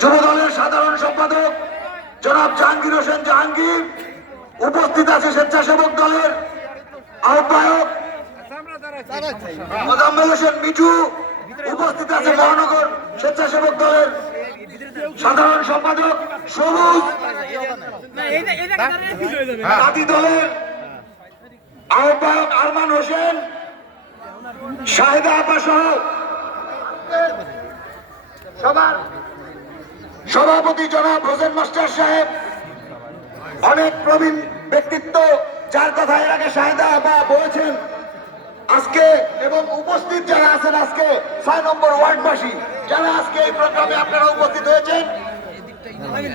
যুব দলের সাধারণ সম্পাদক জনাব জাহাঙ্গীর হোসেন জাহাঙ্গীর, উপস্থিত আছে স্বেচ্ছাসেবক দলের আহ্বায়ক মোজাম্মেল হোসেন মিঠু, উপস্থিত আছে মহানগর স্বেচ্ছাসেবক দলের সাধারণ সম্পাদক সবুজ দলের আহ্বায়ক আরমান হোসেন, শাহেদা আপা সহ সবার সভাপতি জনাব হোসেন মাস্টার সাহেব, অনেক প্রবীণ ব্যক্তিত্ব যার কথা এর আগে শাহেদা আপা বলেছেন। আজকে এবং উপস্থিত যারা আছেন আজকে ছয় নম্বর ওয়ার্ডবাসী, যারা আজকে এই প্রোগ্রামে আপনারা উপস্থিত হয়েছেন,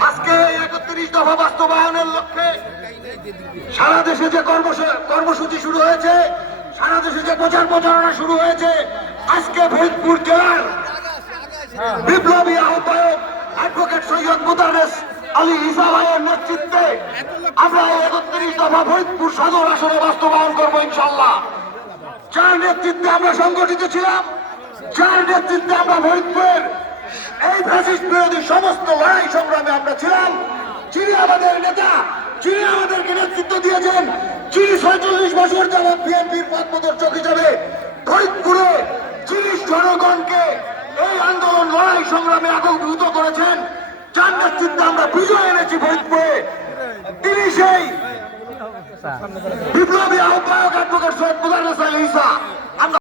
আজকে একত্রিশ দফা বাস্তবায়নের লক্ষ্যে সারা দেশে যে কর্মস- কর্মসূচি শুরু হয়েছে, সারা দেশে যে প্রচার প্রচারণা শুরু হয়েছে, আজকে ফরিদপুর জেলার বিপ্লবী আহ্বায়ক অ্যাডভোকেট সৈয়দ মুদারেস আলী ইসা ভাইয়ের নেতৃত্বে আমরা একত্রিশ দফা ফরিদপুর সদর আসনে বাস্তবায়ন করব ইনশাল্লাহ যার নেতৃত্বে আমরা সংগঠিত ছিলাম, যার নেতৃত্বে আমরা ফরিদপুরের এই ফ্যাসিস্ট বিরোধী সমস্ত লড়াই সংগ্রামে আমরা ছিলাম, যিনি আমাদের নেতা, যিনি আমাদেরকে নেতৃত্ব দিয়েছেন, যিনি ছয়চল্লিশ বছর যাবৎ বিএনপির পথ প্রদর্শক হিসাবে ফরিদপুরে যিনি জনগণকে সংগ্রামে একভূত করেছেন। যার চিন্তা আমরা বিজয় এনেছি ফরিদপুরে তিনি সেই। বিপ্লবী আহ্বায়ক অ্যাডভোকেট সৈয়দ মুদার ইসা।